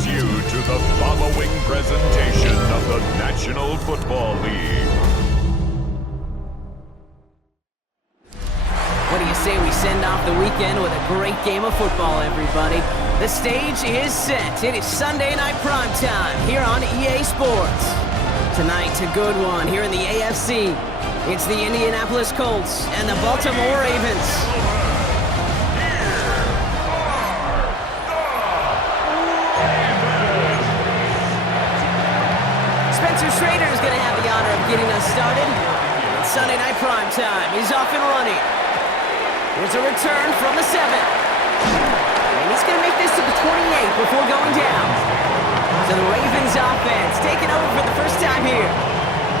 welcomes you to the following presentation of the National Football League. What do you say we send off the weekend with a great game of football, everybody? The stage is set. It is Sunday night primetime here on EA Sports. Tonight's a good one here in the AFC. It's the Indianapolis Colts and the Baltimore Ravens. Spencer Schrader is going to have the honor of getting us started. Sunday night primetime is off and running. There's a return from the 7. And he's going to make this to the 28 before going down. So the Ravens offense taking over for the first time here.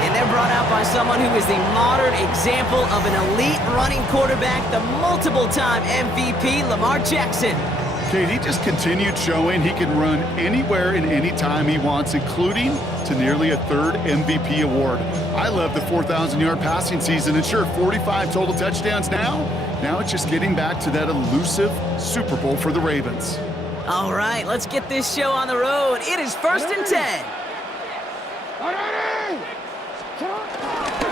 And they're brought out by someone who is the modern example of an elite running quarterback, the multiple-time MVP, Lamar Jackson. Kate, he just continued showing he can run anywhere and anytime he wants, including to nearly a third MVP award. I love the 4,000-yard passing season, and sure, 45 total touchdowns now. Now it's just getting back to that elusive Super Bowl for the Ravens. All right, let's get this show on the road. It is 1st and 10.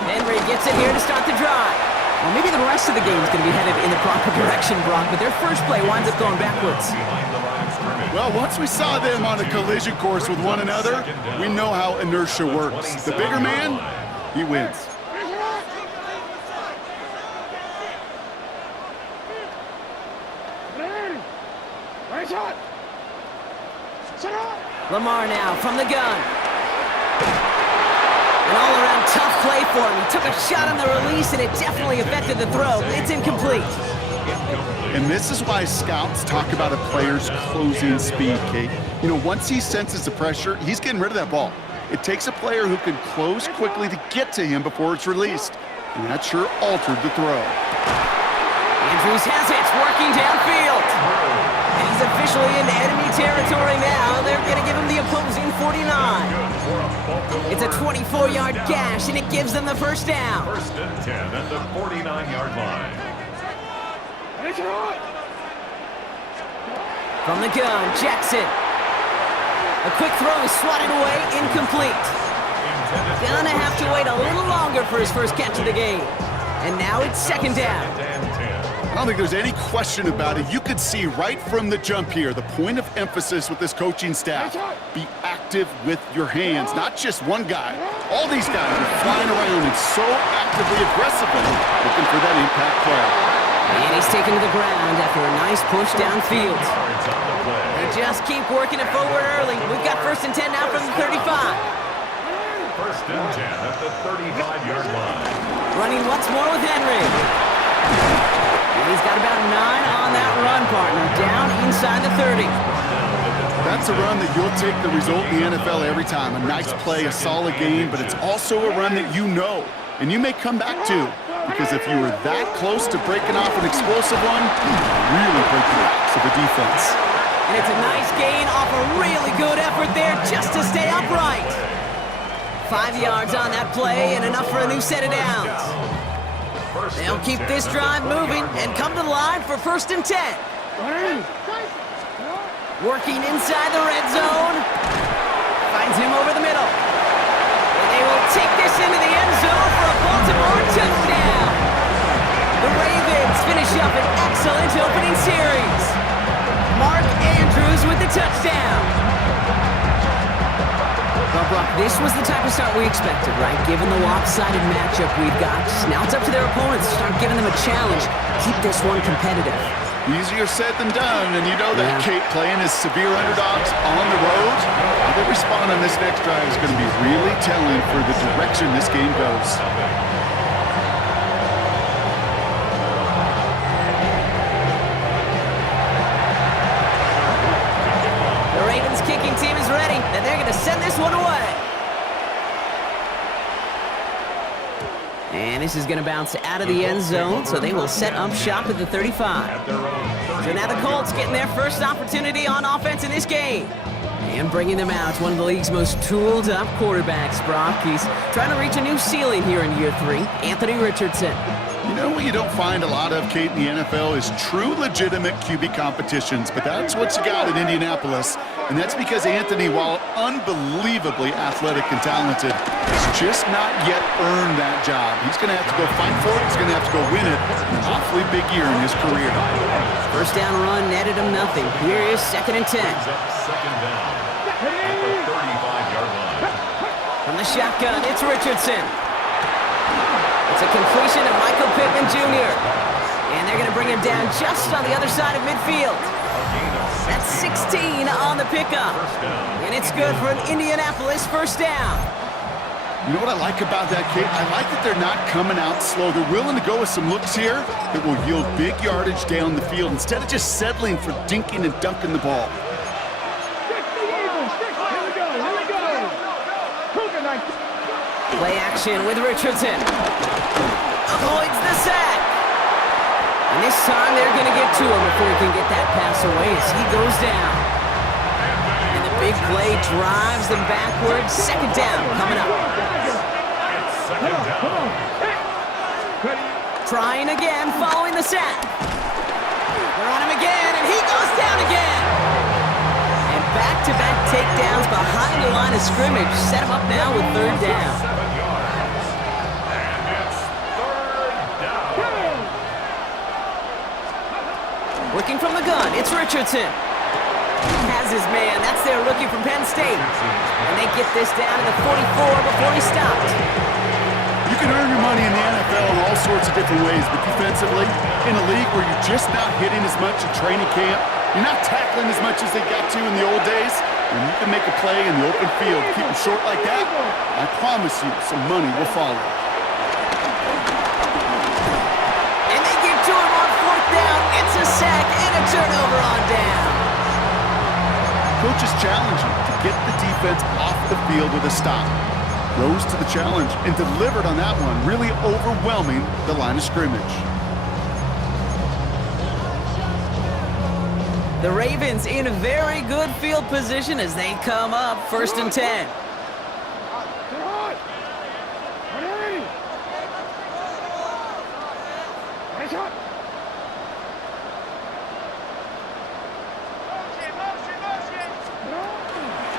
Henry gets it here to start the drive. Well, maybe the rest of the game is going to be headed in the proper direction, Brock, but their first play winds up going backwards. Well, once we saw them on a collision course with one another, we know how inertia works. The bigger man, he wins. Lamar now from the gun. An all-around tough play for him. He took a shot on the release, and it definitely affected the throw. It's incomplete. And this is why scouts talk about a player's closing speed, Kate. You know, once he senses the pressure, he's getting rid of that ball. It takes a player who can close quickly to get to him before it's released. And that sure altered the throw. Andrews has it. It's working downfield. And he's officially in enemy territory now. They're going to give him the opposing 49. It's a 24-yard gash, and it gives them the first down. 1st and 10 at the 49-yard line. From the gun, Jackson. A quick throw is swatted away, incomplete. Gonna have to wait a little longer for his first catch of the game. And now it's 2nd down. I don't think there's any question about it. You could see right from the jump here, the point of emphasis with this coaching staff. Be active with your hands, not just one guy. All these guys are flying around and so actively, aggressively looking for that impact play. And he's taken to the ground after a nice push downfield. They just keep working it forward early. We've got 1st and 10 now from the 35. 1st and 10 at the 35-yard line. Running once more with Henry. And he's got about 9 on that run, partner. Down inside the 30. That's a run that you'll take the result in the NFL every time. A nice play, a solid game, but it's also a run that you know and you may come back to. Because if you were that close to breaking off an explosive one, you really break the backs of the defense. And it's a nice gain off a really good effort there just to stay upright. 5 yards on that play and enough for a new set of downs. They'll keep this drive moving and come to the line for 1st and 10. Working inside the red zone. Finds him over the middle. And they will take this into the end zone for a Baltimore touchdown. The Ravens finish up an excellent opening series. Mark Andrews with the touchdown. Well, Brock, this was the type of start we expected, right? Given the lopsided matchup we've got. Now it's up to their opponents to start giving them a challenge. Keep this one competitive. Easier said than done, and you know that Kate playing as severe underdogs on the road. How they respond on this next drive is going to be really telling for the direction this game goes. The Ravens kicking team is ready, and they're going to send this one away. And this is going to bounce out of the end zone, so they will set up shop at the 35. So now the Colts getting their first opportunity on offense in this game. And bringing them out, one of the league's most tooled-up quarterbacks, Brock. He's trying to reach a new ceiling here in year 3. Anthony Richardson. You know, what you don't find a lot of, Kate, in the NFL is true, legitimate QB competitions. But that's what you got in Indianapolis. And that's because Anthony, while unbelievably athletic and talented, has just not yet earned that job. He's going to have to go fight for it. He's going to have to go win it. An awfully big year in his career. First down run netted him nothing. Here is 2nd and 10. Second down at the 35-yard line. From the shotgun, it's Richardson. It's a completion to Michael Pittman Jr. And they're going to bring him down just on the other side of midfield. That's 16 on the pickup. And it's good for an Indianapolis first down. You know what I like about that, Kate? I like that they're not coming out slow. They're willing to go with some looks here that will yield big yardage down the field instead of just settling for dinking and dunking the ball. Play action with Richardson. Avoids the sack. And this time they're going to get to him before he can get that pass away as he goes down. And the big play drives them backwards. 2nd down coming up. Trying again following the sack. They're on him again, and he goes down again. And back-to-back takedowns behind the line of scrimmage set him up now with 3rd down. Working from the gun, it's Richardson. Has his man, that's their rookie from Penn State. And they get this down to the 44 before he stopped. You can earn your money in the NFL in all sorts of different ways, but defensively, in a league where you're just not hitting as much at training camp, you're not tackling as much as they got to in the old days, and you can make a play in the open field, keep them short like that, I promise you some money will follow. And they get to him on 4th down. It's a sack and a turnover on down. Coaches challenge you to get the defense off the field with a stop. Rose to the challenge and delivered on that one, really overwhelming the line of scrimmage. The Ravens in a very good field position as they come up 1st and 10.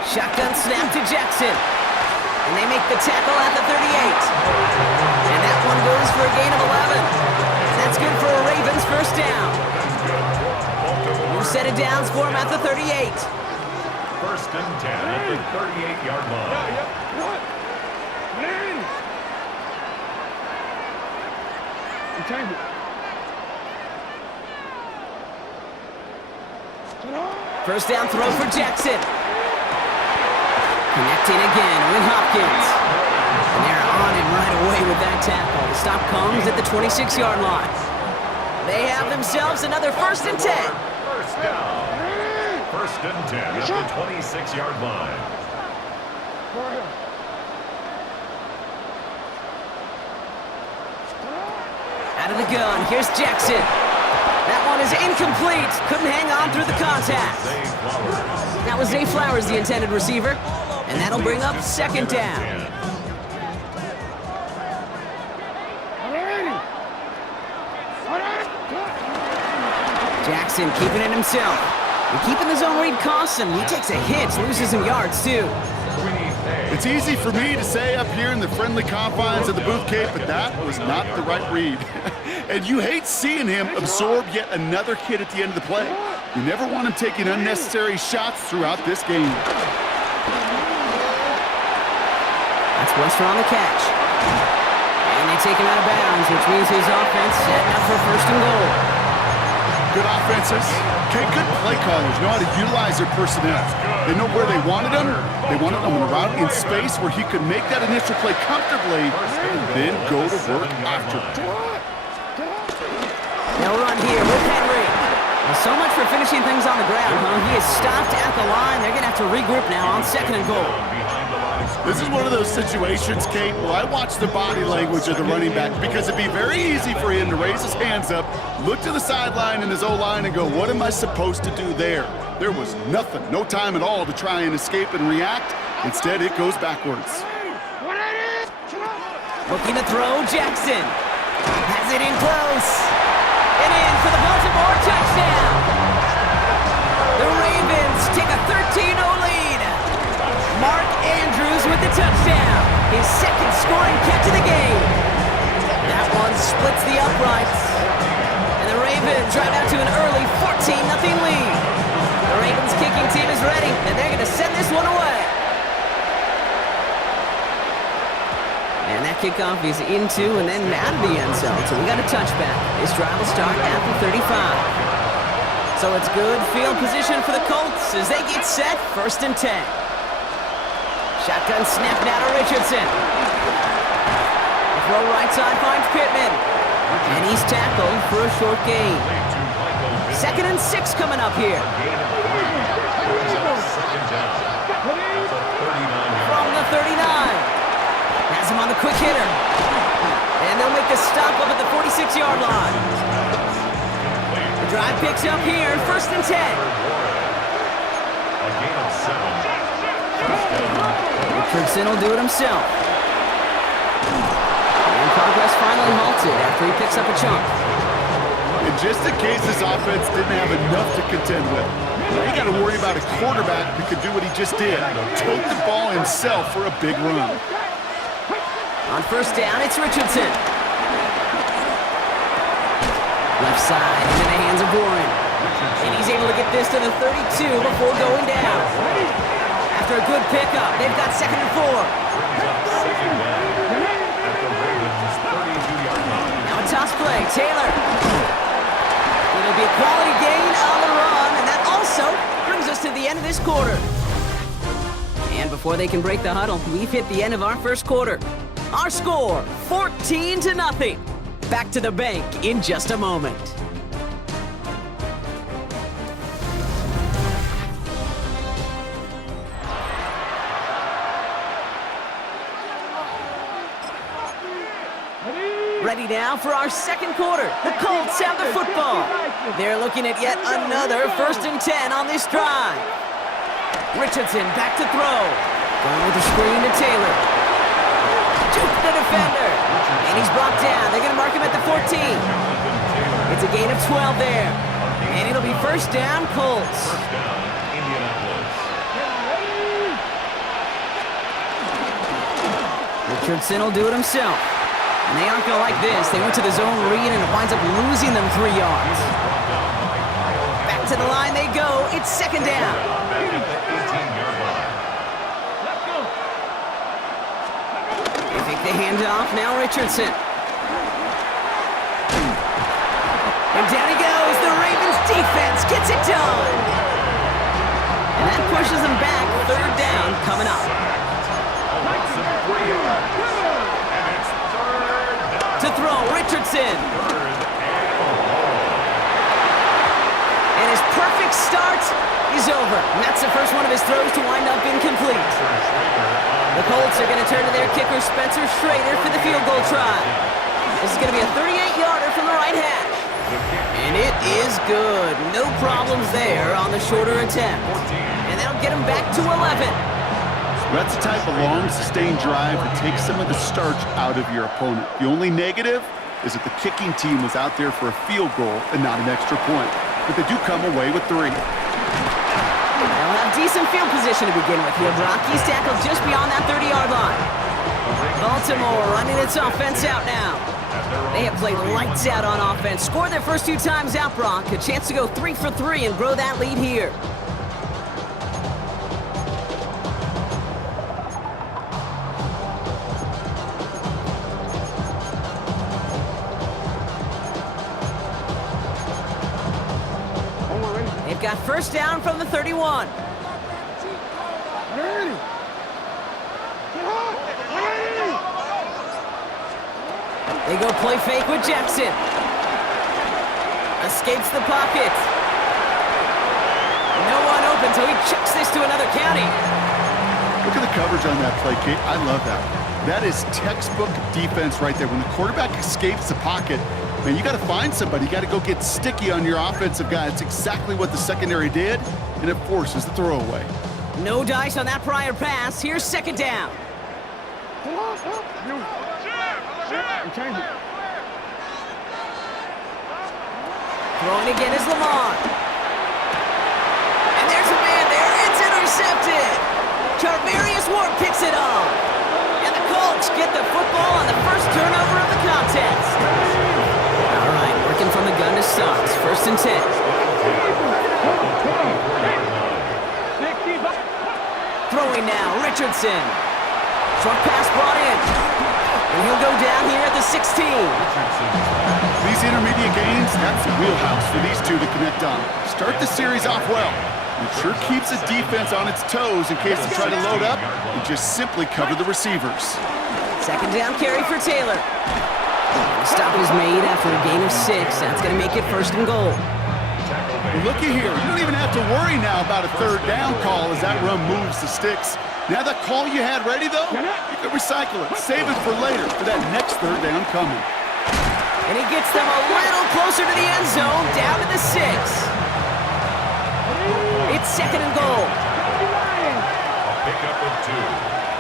Shotgun snap to Jackson. And they make the tackle at the 38. And that one goes for a gain of 11. That's good for a Ravens first down. New set of downs for him at the 38. 1st and 10 at the 38-yard line. First down throw for Jackson. Connecting again with Hopkins. And they're on him right away with that tackle. The stop comes at the 26-yard line. They have themselves another 1st and 10. First down. 1st and 10 at the 26-yard line. Out of the gun, here's Jackson. That one is incomplete. Couldn't hang on through the contact. That was Zay Flowers, the intended receiver. And that'll bring up 2nd down. Jackson keeping it himself. And keeping the zone read costs him. He takes a hit, loses some yards too. It's easy for me to say up here in the friendly confines of the booth, Cape, but that was not the right read. And you hate seeing him absorb yet another hit at the end of the play. You never want him taking unnecessary shots throughout this game. That's Wester on the catch. And they take him out of bounds, which means his offense setting up for 1st and goal. Good offenses. Okay, good play callers know how to utilize their personnel. They know where they wanted him. They wanted him on a route in space where he could make that initial play comfortably and then go to work after. They'll run here with Henry. Well, so much for finishing things on the ground, huh? He is stopped at the line. They're going to have to regroup now on 2nd and goal. This is one of those situations, Kate, where I watch the body language of the running back because it'd be very easy for him to raise his hands up, look to the sideline in his O-line and go, what am I supposed to do there? There was nothing, no time at all to try and escape and react. Instead, it goes backwards. Looking to throw, Jackson. Has it in close. And in for the Baltimore touchdown. The Ravens take a 13-0 lead. Mark Andrews with the touchdown. His second scoring catch of the game. That one splits the uprights. And the Ravens drive out to an early 14-0 lead. The Ravens kicking team is ready, and they're going to send this one away. And that kickoff is into and then out of the end zone, so we got a touchback. This drive will start at the 35. So it's good field position for the Colts as they get set, 1st and 10. Shotgun snap now to Richardson. The throw right side finds Pittman. And he's tackled for a short gain. 2nd and 6 coming up here. From the 39. Has him on the quick hitter. And they'll make the stop up at the 46-yard line. The drive picks up here, 1st and 10. Richardson will do it himself. And progress finally halted after he picks up a chunk. And just in case this offense didn't have enough to contend with, you got to worry about a quarterback that could do what he just did. Tote the ball himself for a big run. On 1st down, it's Richardson. Left side into the hands of Warren. And he's able to get this to the 32 before going down. After a good pickup, they've got 2nd and 4. Now a toss play, Taylor. It'll be a quality gain on the run, and that also brings us to the end of this quarter. And before they can break the huddle, we've hit the end of our 1st quarter. Our score, 14-0. Back to the bank in just a moment. Ready now for our 2nd quarter. The Colts have the football. They're looking at yet another 1st and 10 on this drive. Richardson back to throw. Going with the screen to Taylor. Juke the defender. And he's brought down. They're going to mark him at the 14. It's a gain of 12 there. And it'll be 1st down, Colts. Richardson will do it himself. And they aren't going to like this. They went to the zone read and it winds up losing them 3 yards. Back to the line they go. It's 2nd down. They take the handoff. Now Richardson. And down he goes. The Ravens defense gets it done. And that pushes them back. 3rd down coming up. To throw, Richardson. And his perfect start is over. And that's the first one of his throws to wind up incomplete. The Colts are going to turn to their kicker, Spencer Schrader, for the field goal try. This is going to be a 38-yarder from the right hash. And it is good. No problems there on the shorter attempt. And that'll get him back to 11. That's the type of long, sustained drive that takes some of the starch out of your opponent. The only negative is that the kicking team was out there for a field goal and not an extra point. But they do come away with 3. They'll have decent field position to begin with here, Brock. He's tackled just beyond that 30-yard line. Baltimore running its offense out now. They have played lights out on offense. Scored their first 2 times out, Brock. A chance to go 3 for 3 and grow that lead here. They've got 1st down from the 31. They go play fake with Jackson. Escapes the pocket. No one open, so he chucks this to another county. Look at the coverage on that play, Kate. I love that. That is textbook defense right there. When the quarterback escapes the pocket, man, you got to find somebody. You got to go get sticky on your offensive guy. It's exactly what the secondary did, and it forces the throwaway. No dice on that prior pass. Here's 2nd down. Throwing again is Lamar. And there's a man there. It's intercepted. Charvarius Ward picks it off. And the Colts get the football on the first turnover of the contest. All right, working from the gun to start. First and 10. Throwing now, Richardson. Short pass brought in. And he'll go down here at the 16. These intermediate gains, that's the wheelhouse for these two to connect on. Start the series off well. It sure keeps the defense on its toes in case they try to load up and just simply cover the receivers. Second down carry for Taylor. The stop is made after a gain of 6. That's going to make it first and goal. Well, looky here. You don't even have to worry now about a third down call as that run moves the sticks. Now that call you had ready, though, you can recycle it. Save it for later for that next third down coming. And he gets them a little closer to the end zone, down to the 6. It's second and goal. A pickup of 2.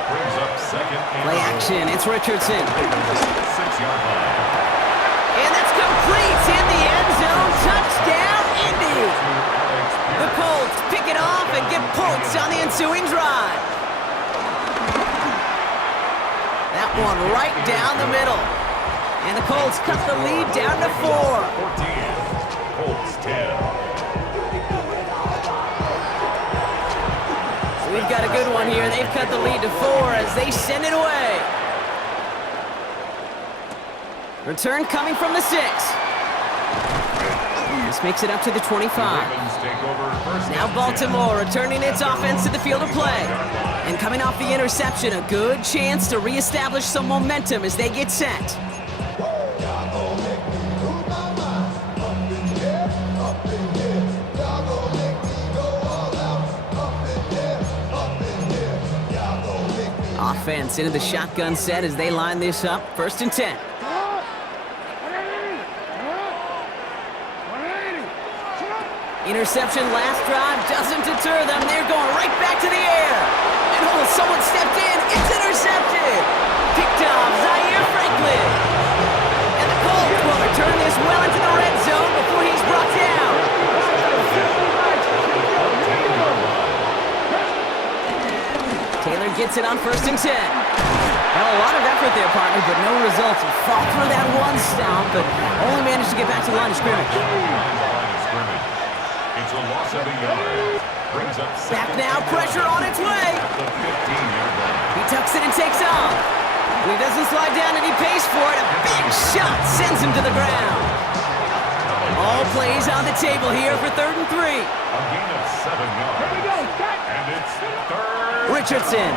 Brings up second and Play action. It's Richardson. 6-yard line. And that's complete in the end zone. Touchdown, Indy. The Colts pick it off and get points on the ensuing drive. That one right down the middle. And the Colts cut the lead down to 4. 14. Colts 10. So we've got a good one here. They've cut the lead to 4 as they send it away. Return coming from the 6. This makes it up to the 25. Now Baltimore returning its offense to the field of play. And coming off the interception, a good chance to reestablish some momentum as they get set. Offense into the shotgun set as they line this up. First and 10. Interception last drive doesn't deter them. They're going right back to the air. And oh, someone stepped in. It's intercepted. Picked off Zaire Franklin. And the Colts will return this well into the red zone before he's brought down. Taylor gets it on first and 10. Well, a lot of effort there, partner, but no results. He fought through that one stomp, but only managed to get back to the line of scrimmage. It's a loss of a yard. Brings up Back now, pressure on its way. the 15-yard line. He tucks it and takes off. And he doesn't slide down and he pays for it. A big shot sends him to the ground. All plays on the table here for 3rd and 3. A gain of 7 yards. And it's third. Richardson.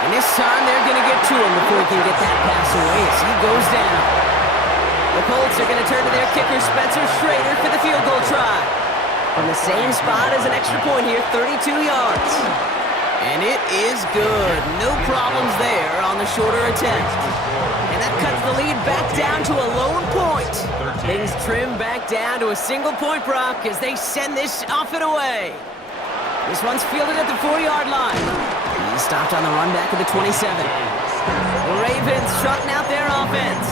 And this time they're going to get to him before he can get that pass away as he goes down. The Colts are going to turn to their kicker, Spencer Schrader, for the field goal try. From the same spot as an extra point here, 32 yards. And it is good. No problems there on the shorter attempt. And that cuts the lead back down to a lone point. Things trim back down to a single-point Brock as they send this off and away. This one's fielded at the 4-yard line. He's stopped on the run back of the 27. The Ravens trotting out their offense.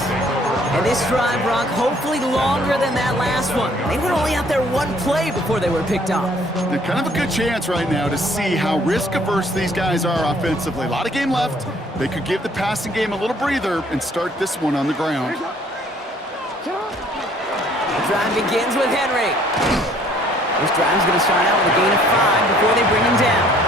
And this drive, Brock, hopefully longer than that last one. They were only out there one play before they were picked off. They're kind of a good chance right now to see how risk-averse these guys are offensively. A lot of game left. They could give the passing game a little breather and start this one on the ground. The drive begins with Henry. This drive's going to start out with a gain of 5 before they bring him down.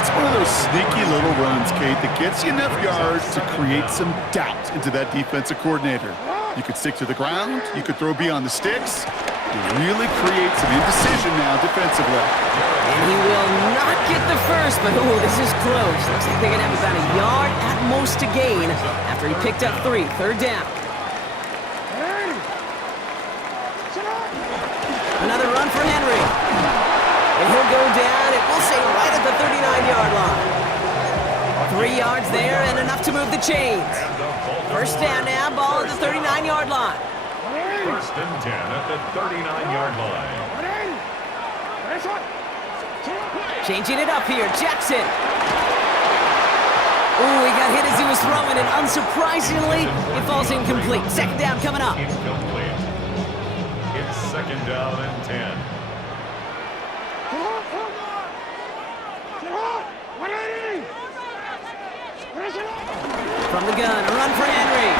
It's one of those sneaky little runs, Kate, that gets you enough yards to create some doubt into that defensive coordinator. You could stick to the ground, you could throw beyond the sticks, and really create some indecision now defensively. And he will not get the first, but oh, this is close. Looks like they're going to have about a yard at most to gain after he picked up 3. 3rd down. Another run for Henry. And he'll go down, and we'll say right at the 39-yard line. 3 yards there and enough to move the chains. First down now, ball at the 39-yard line. First and 10 at the 39-yard line. Changing it up here, Jackson. Ooh, he got hit as he was throwing, and unsurprisingly, it falls incomplete. Second down coming up. Incomplete. second down and 10. From the gun, a run for Henry.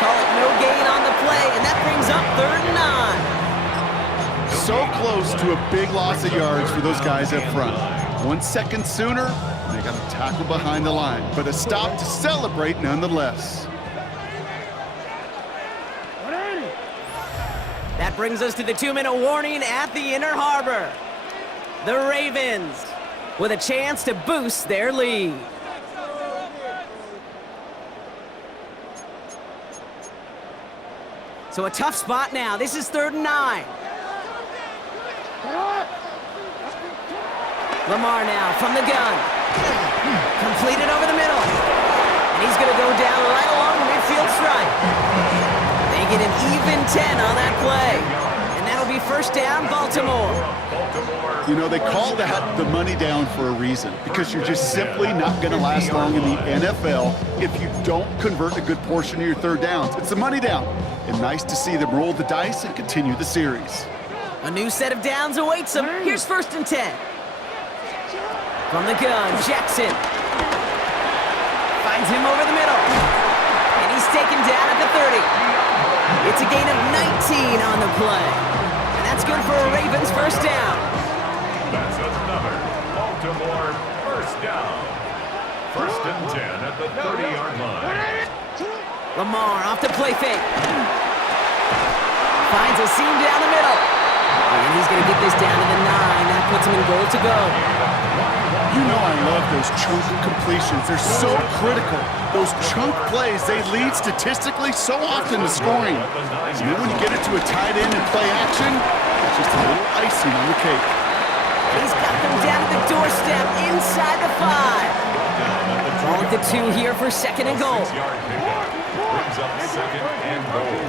Call it no gain on the play, and that brings up 3rd and 9. So close to a big loss of yards for those guys up front. 1 second sooner, and they got a tackle behind the line, but a stop to celebrate nonetheless. That brings us to the 2-minute warning at the Inner Harbor. The Ravens with a chance to boost their lead. So a tough spot now. This is 3rd and 9. Lamar now from the gun. Completed over the middle. And he's going to go down right along the midfield stripe. They get an even 10 on that play. And that'll be 1st down, Baltimore. You know, they call that the money down for a reason, because you're just simply not going to last long in the NFL if you don't convert a good portion of your 3rd downs. It's the money down. And nice to see them roll the dice and continue the series. A new set of downs awaits them. Here's 1st and 10. From the gun, Jackson. Finds him over the middle. And he's taken down at the 30. It's a gain of 19 on the play. And that's good for a Ravens 1st down. That's another Baltimore 1st down. 1st and 10 at the 30-yard line. Lamar off the play fake. Finds a seam down the middle. And he's going to get this down to the 9. That puts him in goal to go. You know I love those chunk completions. They're so critical. Those chunk plays, they lead statistically so often to scoring. And then when you get it to a tight end and play action, it's just a little icing on the cake. He's got them down at the doorstep inside the 5. Ball at the 2 here for 2nd and goal. 6-yard pickup brings up 2nd and goal.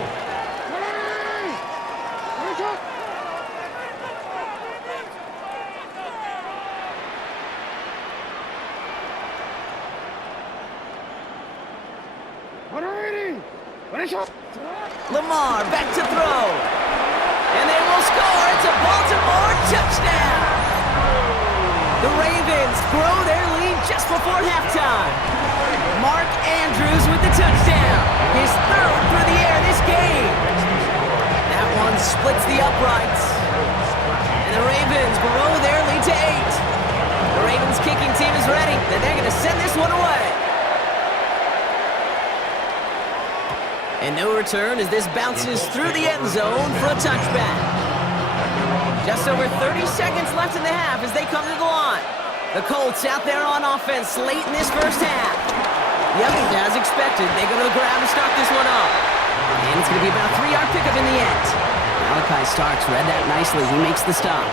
Lamar back to throw. And they will score. It's a Baltimore touchdown. The Ravens grow their lead just before halftime. Mark Andrews with the touchdown. His 3rd through the air this game. That one splits the uprights. And the Ravens grow their lead to 8. The Ravens kicking team is ready. And they're going to send this one away. And no return as this bounces through the end zone for a touchback. Just over 30 seconds left in the half as they come to the line. The Colts out there on offense late in this 1st half. Yep, as expected, they go to the ground to start this one off. And it's going to be about a 3-yard pickup in the end. Malachi Starks read that nicely. He makes the stop.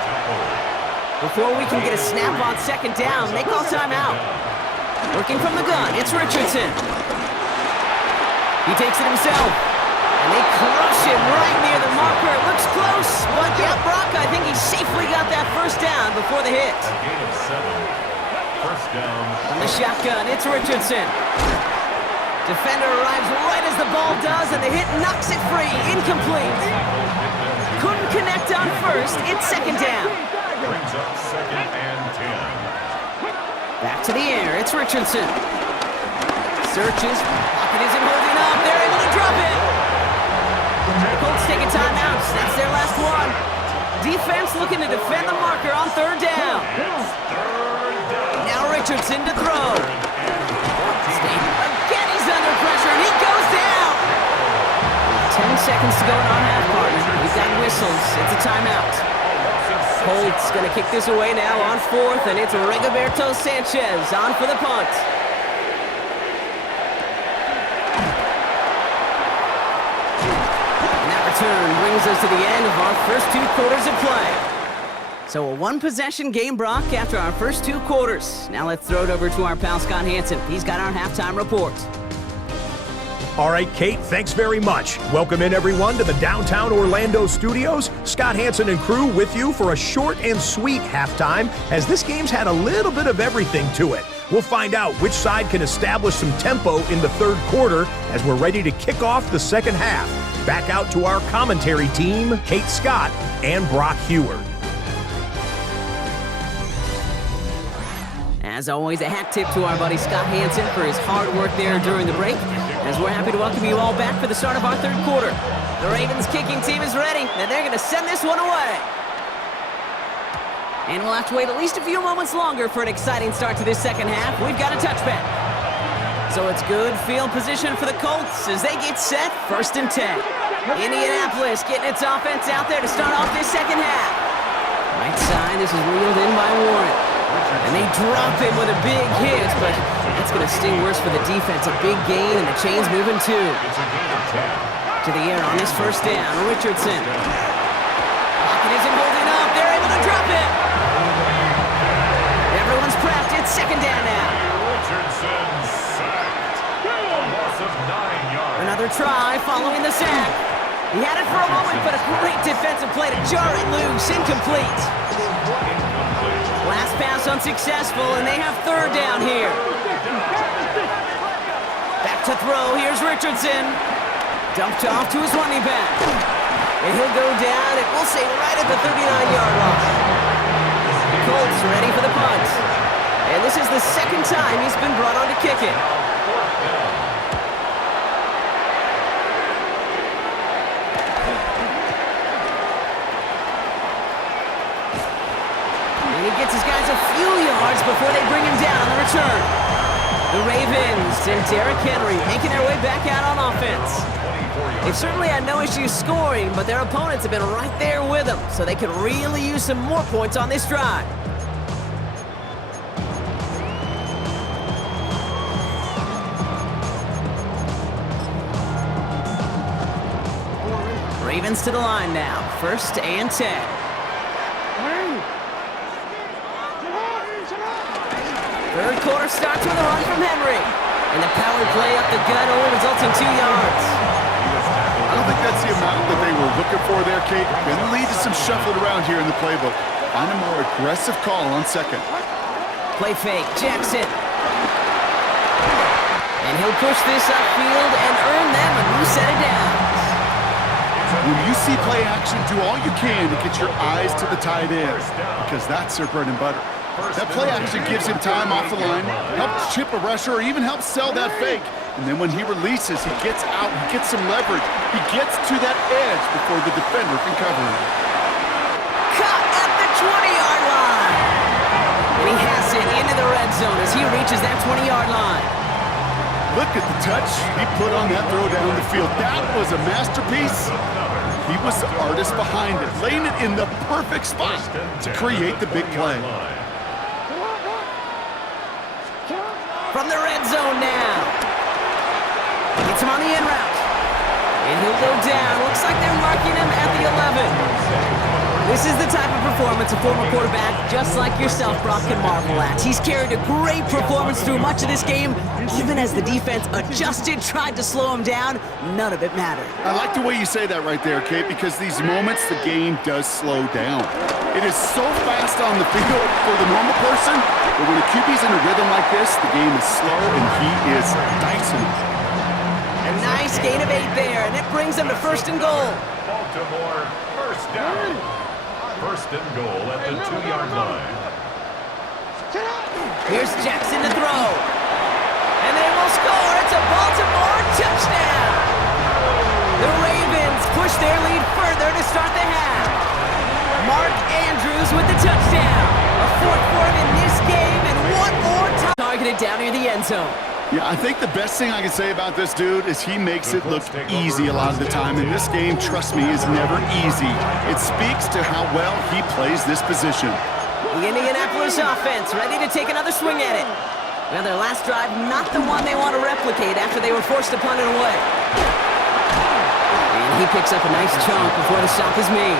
Before we can get a snap on 2nd down, they call timeout. Working from the gun, it's Richardson. He takes it himself, and they crush him right near the marker. It looks close, but yeah, Brock, I think he safely got that 1st down before the hit. A gain of 7. 1st down. On the shotgun, it's Richardson. Defender arrives right as the ball does, and the hit knocks it free. Incomplete. Couldn't connect on 1st. It's 2nd down. Brings up 2nd and 10. Back to the air, it's Richardson. Searches, pocket isn't holding up, they're able to drop it. The Colts taking timeouts, that's their last one. Defense looking to defend the marker on 3rd down. Now Richardson to throw. Again he's under pressure and he goes down. 10 seconds to go in our half, partner. We've got whistles, it's a timeout. Colts gonna kick this away now on 4th, and it's Rigoberto Sanchez on for the punt. Turn brings us to the end of our first 2 quarters of play. So a 1-possession game, Brock, after our first 2 quarters. Now let's throw it over to our pal Scott Hansen. He's got our halftime report. All right, Kate, thanks very much. Welcome in, everyone, to the downtown Orlando studios. Scott Hansen and crew with you for a short and sweet halftime, as this game's had a little bit of everything to it. We'll find out which side can establish some tempo in the 3rd quarter as we're ready to kick off the 2nd half. back out to our commentary team, Kate Scott and Brock Heward. As always, a hat tip to our buddy Scott Hansen for his hard work there during the break, as we're happy to welcome you all back for the start of our third quarter. The Ravens kicking team is ready, and they're going to send this one away. And we'll have to wait at least a few moments longer for an exciting start to this second half. We've got a touchback. So it's good field position for the Colts as they get set, 1st and 10. Indianapolis getting its offense out there to start off this second half. Right side, this is reeled in by Warren. And they drop him with a big hit, but that's going to sting worse for the defense. A big gain, and the chain's moving too. To the air on this 1st down, Richardson. Pocket isn't holding up. They're able to drop it. Everyone's prepped. It's 2nd down now. Richardson sacked. A loss of 9 yards. Another try following the sack. He had it for a moment, but a great defensive play to jar it loose. Incomplete. Last pass unsuccessful, and they have 3rd down here. Back to throw. Here's Richardson. Dumped off to his running back. And he'll go down, and we'll say right at the 39-yard line. The Colts ready for the punt. And this is the 2nd time he's been brought on to kick it. He gets his guys a few yards before they bring him down on the return. The Ravens and Derrick Henry making their way back out on offense. They've certainly had no issues scoring, but their opponents have been right there with them, so they could really use some more points on this drive. Ravens to the line now, 1st and 10. Third quarter starts with a run from Henry. And the power play up the gut only results in 2 yards. I don't think that's the amount that they were looking for there, Kate. Gonna lead to some shuffling around here in the playbook. Find a more aggressive call on 2nd. Play fake, Jackson. And he'll push this upfield and earn them a new set of downs. When you see play action, do all you can to get your eyes to the tight end, because that's their bread and butter. That play action gives him time off the line, helps chip a rusher, or even helps sell that fake. And then when he releases, he gets out, he gets some leverage. He gets to that edge before the defender can cover him. Caught at the 20-yard line. And he has it into the red zone as he reaches that 20-yard line. Look at the touch he put on that throw down the field. That was a masterpiece. He was the artist behind it, laying it in the perfect spot to create the big play. From the red zone now. Gets him on the in route. And he'll go down. Looks like they're marking him at the 11. This is the type of performance a former quarterback, just like yourself, Brock, can marvel at. He's carried a great performance through much of this game. Even as the defense adjusted, tried to slow him down, none of it mattered. I like the way you say that right there, Kate, because these moments the game does slow down. It is so fast on the field for the normal person, but when a QB's in a rhythm like this, the game is slow and he is dicing. A nice gain of 8 there, and it brings them to 1st and goal. Baltimore, 1st down. 1st and goal at the 2-yard line. Here's Jackson to throw. And they will score. It's a Baltimore touchdown. The Ravens push their lead further to start the half. Mark Andrews with the touchdown. A 4th for him in this game, and one more time. Targeted down near the end zone. Yeah, I think the best thing I can say about this dude is he makes it look easy a lot of the time. And this game, trust me, is never easy. It speaks to how well he plays this position. The Indianapolis offense ready to take another swing at it. Now their last drive, not the one they want to replicate after they were forced to punt it away. And he picks up a nice chunk before the stop is made.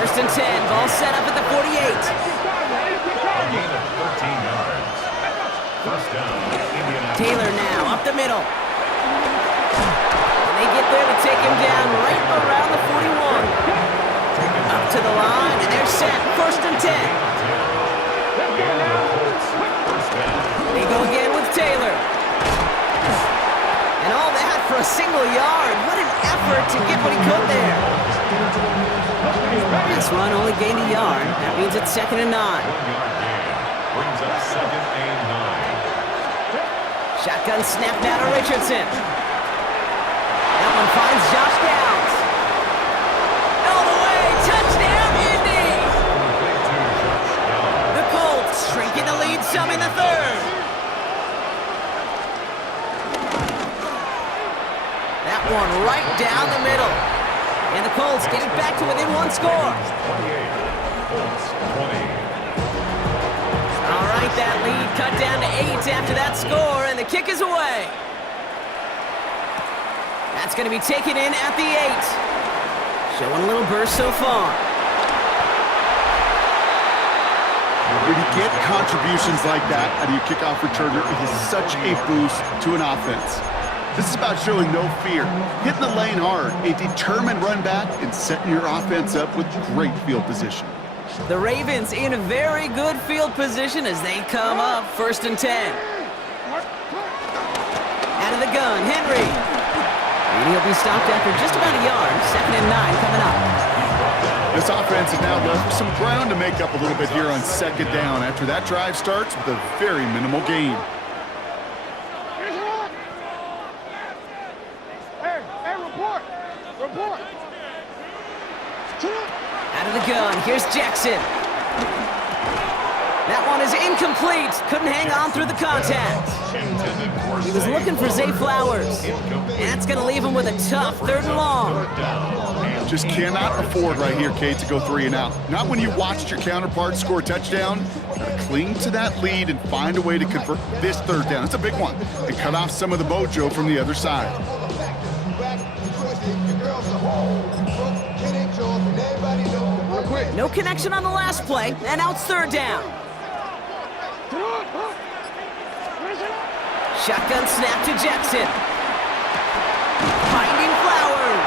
1st and 10, ball set up at the 48. A gain of 13 yards. 1st down. Taylor now, up the middle. And they get there to take him down right around the 41. Up to the line, and they're set. 1st and 10. They go again with Taylor. And all that for a a single yard. What an effort to get what he could there. This run only gained a yard. That means it's 2nd and 9. 1-yard gain. Brings up 2nd and 9. Shotgun snap now to Richardson. That one finds Josh Downs. All the way, touchdown, Indy! The Colts shrinking the lead some in the 3rd. That one right down the middle. And the Colts get it back to within 1 score. 28. Colts 20. All right, that lead cut down to 8 after that score, and the kick is away. That's going to be taken in at the 8. Showing a little burst so far. When you get contributions like that out of your kickoff returner, it is such a boost to an offense. This is about showing no fear, hitting the lane hard, a determined run back, and setting your offense up with great field position. The Ravens in a very good field position as they come up 1st and 10. Out of the gun, Henry. And he'll be stopped after just about a yard. 2nd and 9 coming up. This offense is now left with some ground to make up a little bit here on 2nd down after that drive starts with a very minimal gain. Out of the gun, here's Jackson. That one is incomplete. Couldn't hang on through the contact. He was looking for Zay Flowers. And that's going to leave him with a tough 3rd and long. Just cannot afford right here, Kate, to go 3 and out. Not when you watched your counterpart score a touchdown. Gotta cling to that lead and find a way to convert this 3rd down. It's a big one. And cut off some of the mojo from the other side. No connection on the last play, and now it's 3rd down. Shotgun snap to Jackson. Finding Flowers.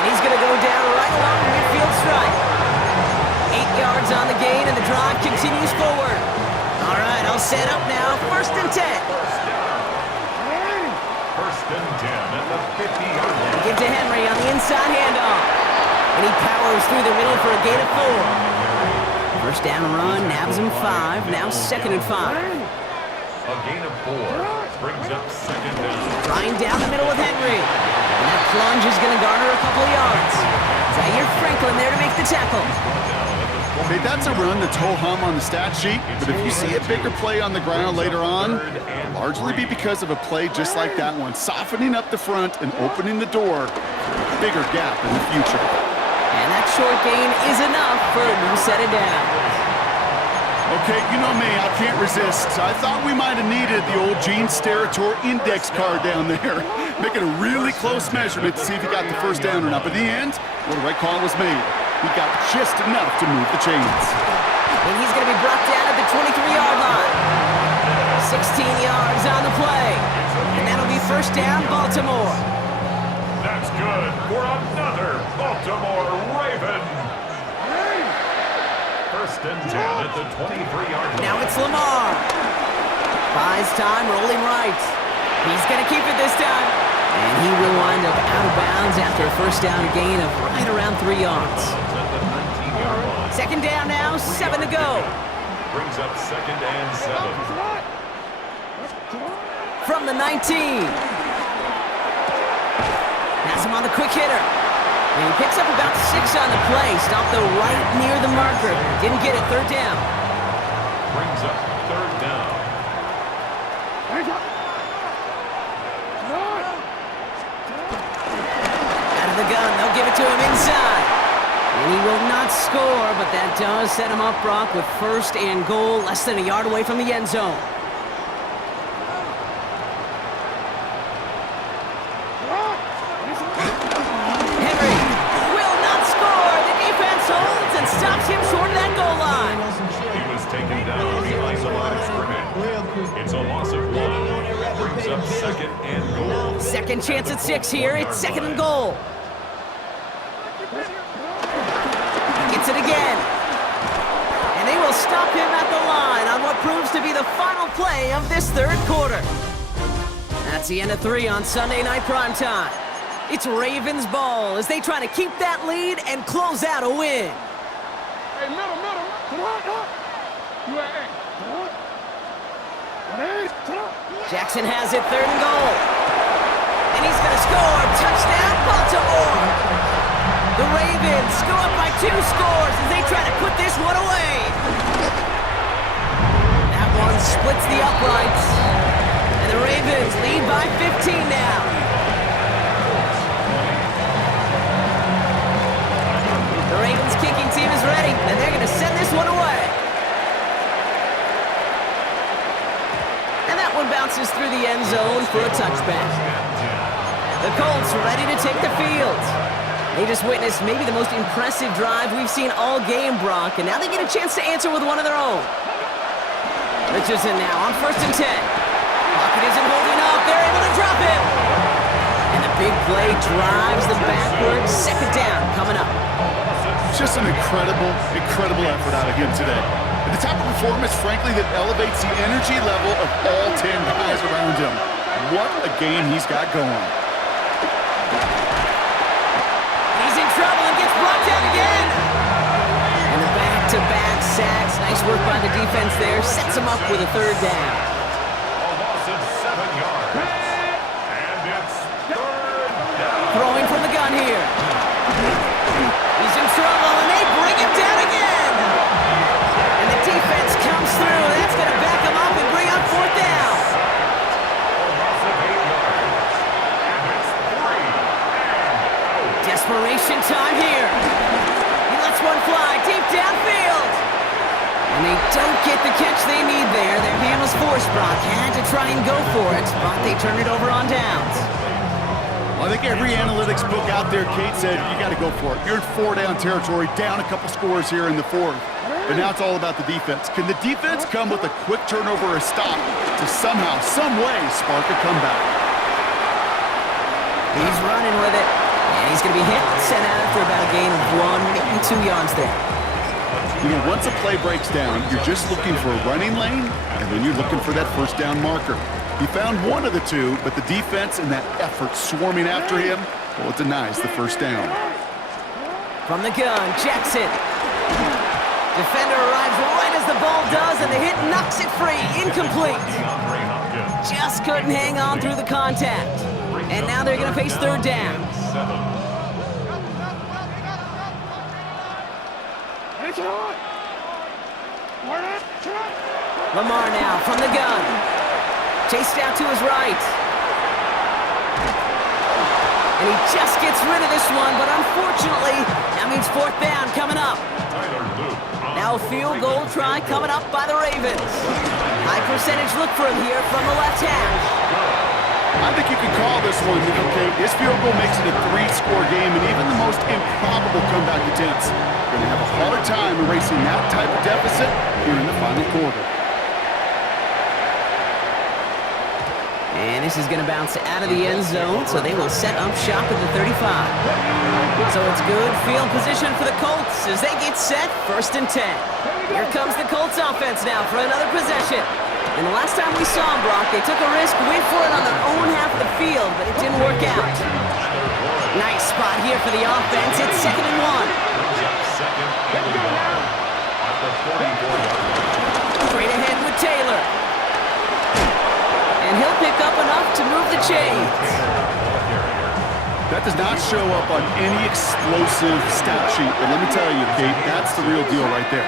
And he's going to go down right along the midfield stripe. 8 yards on the gain, and the drive continues forward. All right, I'll set up now. 1st and 10. 1st and 10 at the 50-yard line. Give to Henry on the inside handoff. And he powers through the middle for a gain of 4. 1st down run, nabs him 5. Now 2nd and 5. A gain of 4 brings up 2nd down. Trying down the middle with Henry. And that plunge is going to garner a couple of yards. Zaire Franklin there to make the tackle. Okay, that's a run that's ho-hum on the stat sheet, but if you see a bigger play on the ground later on, it'll largely be because of a play just like that one, softening up the front and opening the door for a bigger gap in the future. And that short gain is enough for a new set of downs. Okay, you know me, I can't resist. I thought we might have needed the old Gene Steratore index card down there, making a really close measurement to see if he got the 1st down or not. But in the end, well, the right call was made. He got just enough to move the chains. And he's going to be brought down at the 23-yard line. 16 yards on the play. And that'll be 1st down, Baltimore. That's good for another Baltimore Raven. 1st and 10 at the 23-yard line. Now it's Lamar. Buys time, rolling right. He's going to keep it this time. And he will wind up out of bounds after a 1st down gain of right around 3 yards. At the 19-yard line. 2nd down now, 7 to go. Brings up 2nd and 7. From the 19. Has him on the quick hitter. And he picks up about 6 on the play. Stopped though right near the marker. Didn't get it, 3rd down. Brings up 3rd down. Out of the gun, they'll give it to him inside. And he will not score, but that does set him up, Brock, with 1st and goal, less than a yard away from the end zone. Henry will not score. The defense holds and stops him short of that goal line. He was taken down behind the line of scrimmage. It's a loss of 1. Brings up 2nd and goal. 2nd chance at 6 here. It's 2nd and goal. Gets it again. And they will stop him at the line on what proves to be the final play of this 3rd quarter. A That's the end of 3 on Sunday Night Primetime. It's Ravens ball as they try to keep that lead and close out a win. Hey, middle. Jackson has it, 3rd and goal. And he's going to score. Touchdown, Baltimore. The Ravens go up by 2 scores as they try to put this one away. That one splits the uprights. And the Ravens lead by 15 now. The Ravens kicking team is ready, and they're going to send this one away. And that one bounces through the end zone for a touchback. The Colts ready to take the field. They just witnessed maybe the most impressive drive we've seen all game, Brock, and now they get a chance to answer with one of their own. Richardson now on 1st and 10. Pocket isn't holding up. They're able to drop it. And the big play drives them backwards. 2nd down coming up. Just an incredible effort out of him today. And the type of performance, frankly, that elevates the energy level of all 10 guys around him. What a game he's got going. He's in trouble and gets brought down again. And the back-to-back sacks. Nice work by the defense there. Sets him up with a 3rd down. A loss of 7 yards. And it's 3rd down. Throwing from the gun here. He's in trouble, and they bring him down again. And the defense comes through. That's going to back him up and bring up 4th down. A loss of 8 yards. And it's 3 and out. Desperation time here. He lets one fly deep downfield. And they don't get the catch they need there. Their hand was forced. Brock had to try and go for it, but they turn it over on downs. Well, I think every analytics book out there, Kate, said you got to go for it. You're in 4-down territory, down a couple scores here in the 4th. But now it's all about the defense. Can the defense come with a quick turnover or a stop to somehow, some way, spark a comeback? He's running with it. And he's going to be hit and sent out after about a gain of 1, maybe 2 yards there. You know, once a play breaks down, you're just looking for a running lane, and then you're looking for that 1st down marker. He found one of the 2, but the defense and that effort swarming after him, well, it denies the 1st down. From the gun, Jackson. Defender arrives right as the ball does, and the hit knocks it free. Incomplete. Just couldn't hang on through the contact. And now they're going to face 3rd down. Lamar now from the gun. Chased out to his right. And he just gets rid of this one, but unfortunately, that means 4th down coming up. Now a field goal try coming up by the Ravens. High percentage look for him here from the left hash. I think you can call this one, okay? This field goal makes it a 3-score game, and even the most improbable comeback attempts are going to have a hard time erasing that type of deficit here in the final quarter. And this is going to bounce out of the end zone, so they will set up shop at the 35. So it's good field position for the Colts as they get set, 1st and 10. Here comes the Colts offense now for another possession. And the last time we saw them, Brock, they took a risk, went for it on their own half of the field, but it didn't work out. Nice spot here for the offense. It's 2nd and 1. Straight ahead with Taylor. And he'll pick up enough to move the chains. That does not show up on any explosive stat sheet, but let me tell you, Kate, that's the real deal right there.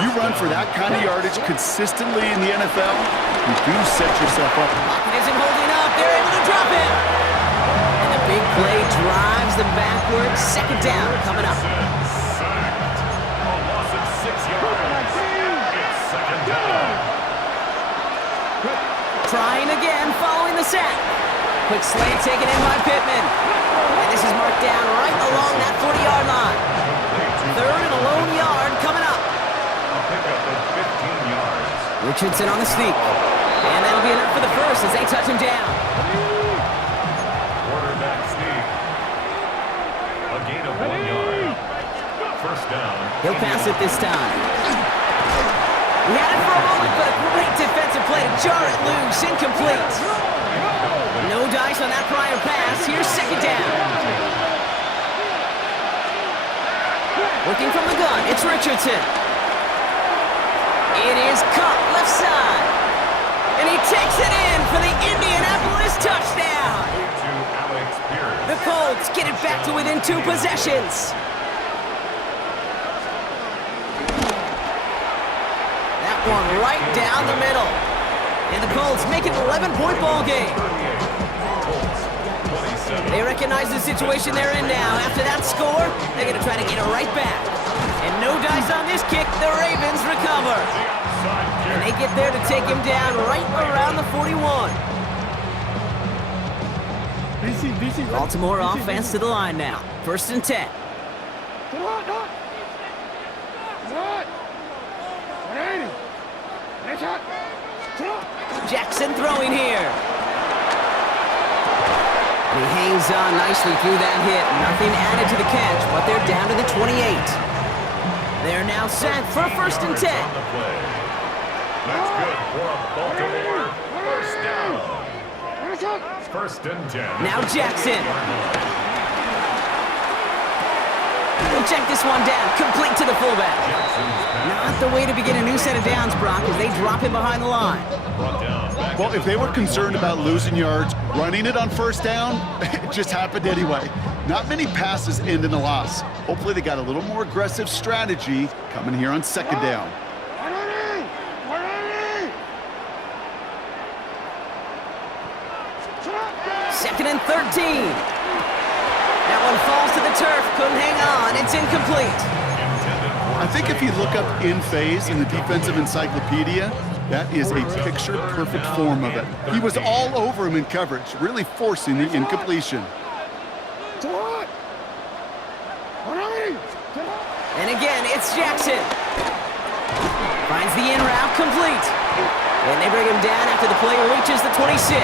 You run for that kind of yardage consistently in the NFL, you do set yourself up. Pocket isn't holding up. They're able to drop it. And the big play drives them backwards. 2nd down coming up. A loss of 6 yards. It's 2nd down. Trying again following the sack. Quick slant taken in by Pittman. And this is marked down right along that 40-yard line. 3rd and a lone yard coming up. Pickup of 15 yards. Richardson on the sneak. And that'll be enough for the 1st as they touch him down. Quarterback sneak. A gain of 1 yard. 1st down. He'll pass it this time. He had it for a moment, but a great defensive play to jar it loose. Incomplete. No dice on that prior pass. Here's second down. Looking from the gun, it's Richardson. It is caught left side. And he takes it in for the Indianapolis touchdown. The Colts get it back to within 2 possessions. That one right down the middle. And the Colts make it an 11-point ball game. They recognize the situation they're in now. After that score, they're going to try to get it right back. And no dice on this kick. The Ravens recover. And they get there to take him down right around the 41. Baltimore offense to the line now. 1st and 10. Jackson throwing here. He hangs on nicely through that hit. Nothing added to the catch, but they're down to the 28. They're now set for 1st and 10. That's good for a Baltimore first down. 1st and 10. Now Jackson. We'll check this one down. Complete to the fullback. Not the way to begin a new set of downs, Brock, as they drop him behind the line. Well, if they were concerned about losing yards, running it on 1st down, it just happened anyway. Not many passes end in a loss. Hopefully they got a little more aggressive strategy coming here on 2nd down. 2nd and 13. That one falls to the turf. Couldn't hang on. It's incomplete. I think if you look up in phase in the defensive encyclopedia, that is a picture-perfect form of it. He was all over him in coverage, really forcing the incompletion. And again, it's Jackson. Finds the in route complete. And they bring him down after the play reaches the 26.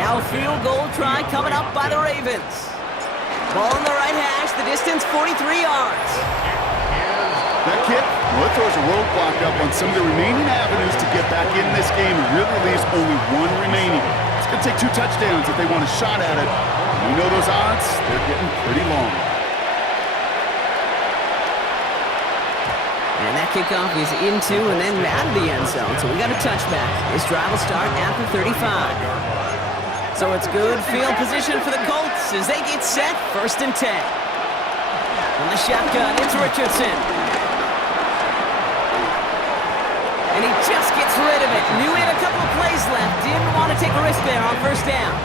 Now a field goal try coming up by the Ravens. Ball in the right hash, the distance 43 yards. That kick, well, it throws a roadblock up on some of the remaining avenues to get back in this game. It really leaves only one remaining. It's going to take 2 touchdowns if they want a shot at it. You know those odds, they're getting pretty long. And that kickoff is into and then out of the end zone. So we got a touchback. This drive will start after 35. So it's good field position for the Colts as they get set. 1st and 10. From the shotgun, it's Richardson. And he just gets rid of it. Knew he had a couple of plays left. Didn't want to take a risk there on 1st down.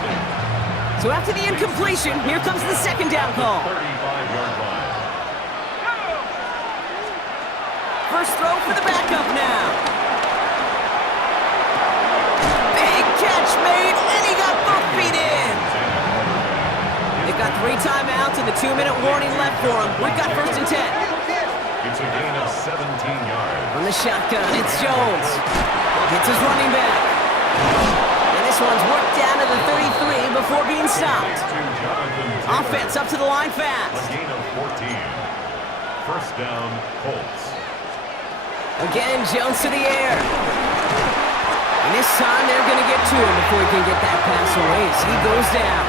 So after the incompletion, here comes the 2nd down call. 35-yard line. First throw for the backup now. Big catch made, and he got both feet in. They've got 3 timeouts and the 2-minute warning left for him. We've got 1st and 10. It's a gain of 17 yards. From the shotgun, it's Jones. Gets his running back. And this one's worked down to the 33 before being stopped. Offense up to the line A fast. gain of 14. 1st down, Colts. Again, Jones to the air. And this time they're going to get to him before he can get that pass away. So he goes down.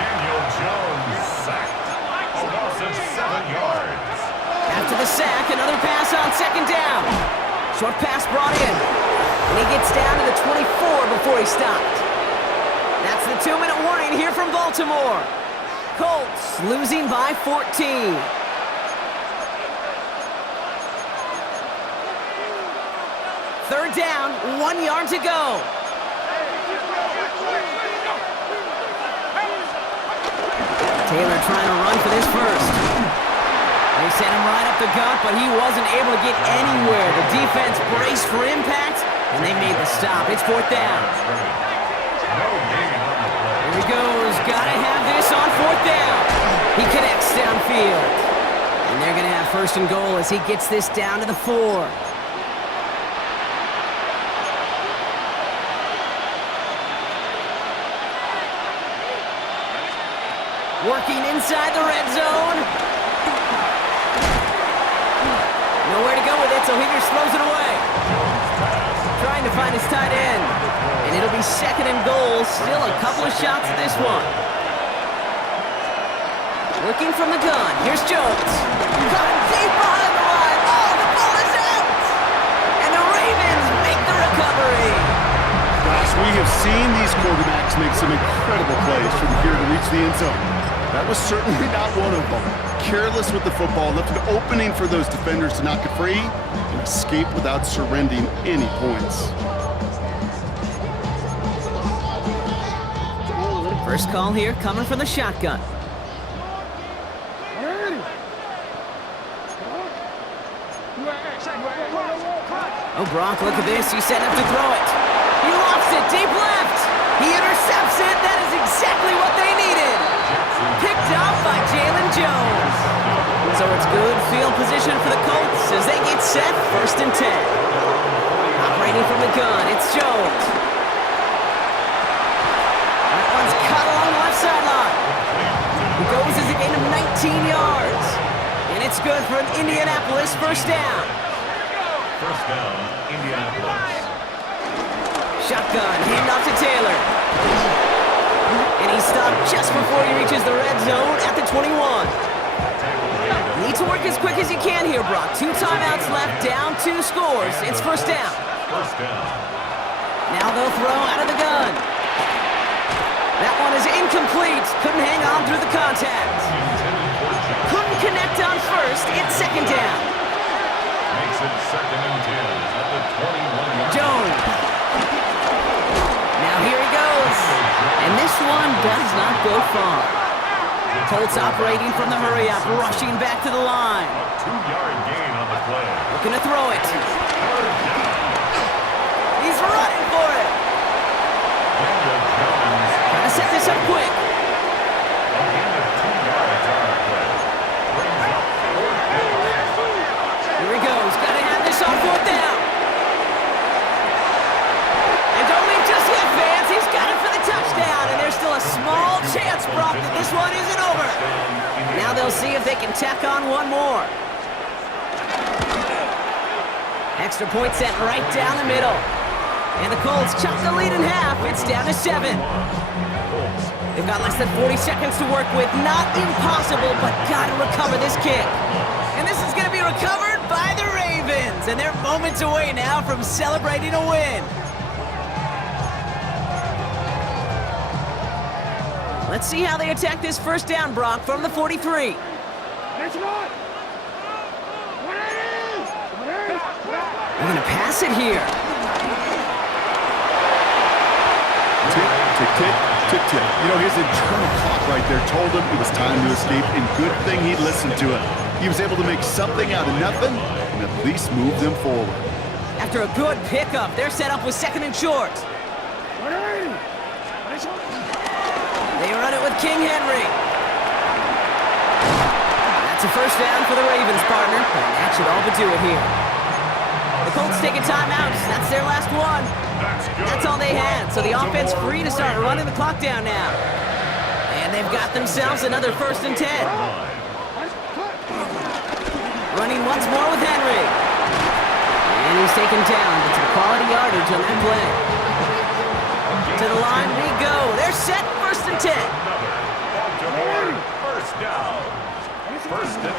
Daniel Jones sacked. A loss of 7 yards. After the sack, another pass on 2nd down. Short pass brought in. And he gets down to the 24 before he stopped. That's the 2-minute warning here from Baltimore. Colts losing by 14. Third down, 1 yard to go. Taylor trying to run for this first. They sent him right up the gut, but he wasn't able to get anywhere. The defense braced for impact, and they made the stop. It's 4th down. Here he goes. Gotta have this on 4th down. He connects downfield. And they're going to have 1st and goal as he gets this down to the 4. Working inside the red zone. Nowhere to go with it, so he just throws it away. Trying to find his tight end. And And it'll be 2nd and goal. Still a couple of shots at this one. Working from the gun. Here's Jones. Coming deep behind the line. Oh, the ball is out! And the Ravens make the recovery. Gosh, we have seen these quarterbacks make some incredible plays from here to reach the end zone. That was certainly not one of them. Careless with the football, left an opening for those defenders to knock it free and escape without surrendering any points. First call here coming from the shotgun. Oh, Brock, look at this. He's setting up to throw it. He lofts it deep left. He intercepts it. That is exactly what they needed. Picked off by Jalen Jones. So it's good field position for the Colts as they get set 1st and 10. Operating from the gun, it's Jones. That one's cut along the left sideline. He goes as a gain of 19 yards. And it's good for an Indianapolis first down. First down, Indianapolis. Shotgun, handoff to Taylor. And he stopped just before he reaches the red zone at the 21. Need to work as quick as you can here, Brock. 2 timeouts left, down 2 scores. It's first down. First down. Now they'll throw out of the gun. That one is incomplete. Couldn't hang on through the contact. Couldn't connect on first. It's 2nd down. Makes it 2nd and 10 at the 21. Jones. Now here he goes. And this one does not go far. Colts operating from the hurry-up, rushing back to the line. A 2-yard gain on the play. Looking to throw it. He's running for it. Daniel Jones. Trying to set this up quick. A gain of 2 yards on the play. Brings up 4th down. Here he goes. Got to have this on 4th down. And don't leave just yet, fans. He's got it for the touchdown. And there's still a small chance, Brock, that this one isn't over. Now they'll see if they can tack on one more. Extra point sent right down the middle. And the Colts chop the lead in half. It's down to 7. They've got less than 40 seconds to work with. Not impossible, but got to recover this kick. And this is going to be recovered by the Ravens. And they're moments away now from celebrating a win. Let's see how they attack this first down, Brock, from the 43. They're going to pass it here. Tick, tick, tick, tick, tick. You know, his internal clock right there told him it was time to escape, and good thing he listened to it. He was able to make something out of nothing and at least move them forward. After a good pickup, they're set up with 2nd and short. They run it with King Henry. That's a first down for the Ravens, partner. And that should all but do it here. The Colts take a timeout. That's their last one. That's all they had. So the offense free to start running the clock down now. And they've got themselves another 1st and 10. Running once more with Henry. And he's taken down. But some quality yardage on that play. To the line we go. They're set 1st and 10. First down. 1st and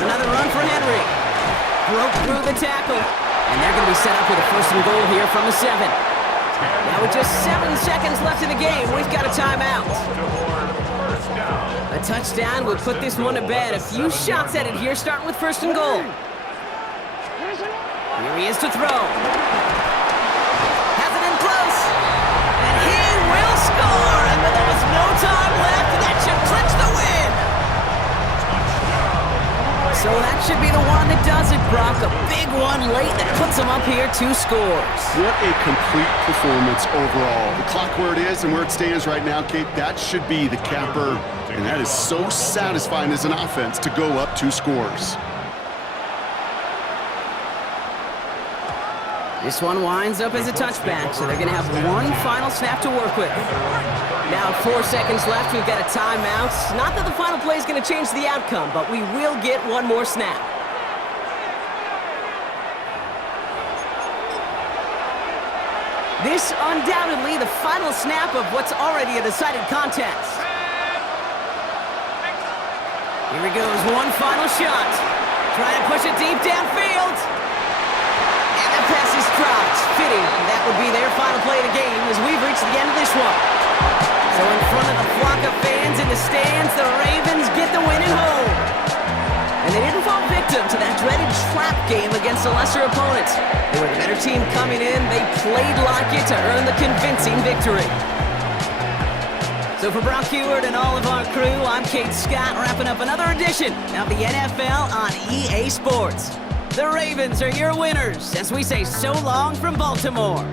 10. Another run for Henry. Broke through the tackle. And they're going to be set up with a 1st and goal here from the 7. Now with just 7 seconds left in the game, we've got a timeout. A touchdown would put this one to bed. A few shots at it here, starting with 1st and goal. Here he is to throw. Has it in close. And he will score. And there was no time left. And that should clinch the win. So that should be the one that does it, Brock. A big one late that puts them up here 2 scores. What a complete performance overall. The clock where it is and where it stands right now, Kate, that should be the capper. And that is so satisfying as an offense to go up 2 scores. This one winds up as a touchback, so they're going to have one final snap to work with. Now 4 seconds left, we've got a timeout. Not that the final play is going to change the outcome, but we will get one more snap. This undoubtedly the final snap of what's already a decided contest. Here he goes, one final shot. Trying to push it deep downfield. And the pass is dropped. Fitting, that would be their final play of the game as we've reached the end of this one. So in front of the flock of fans in the stands, the Ravens get the win at home. And they didn't fall victim to that dreaded trap game against a lesser opponent. They were the better team coming in. They played like it to earn the convincing victory. So for Brock Heward and all of our crew, I'm Kate Scott, wrapping up another edition of the NFL on EA Sports. The Ravens are your winners as we say so long from Baltimore.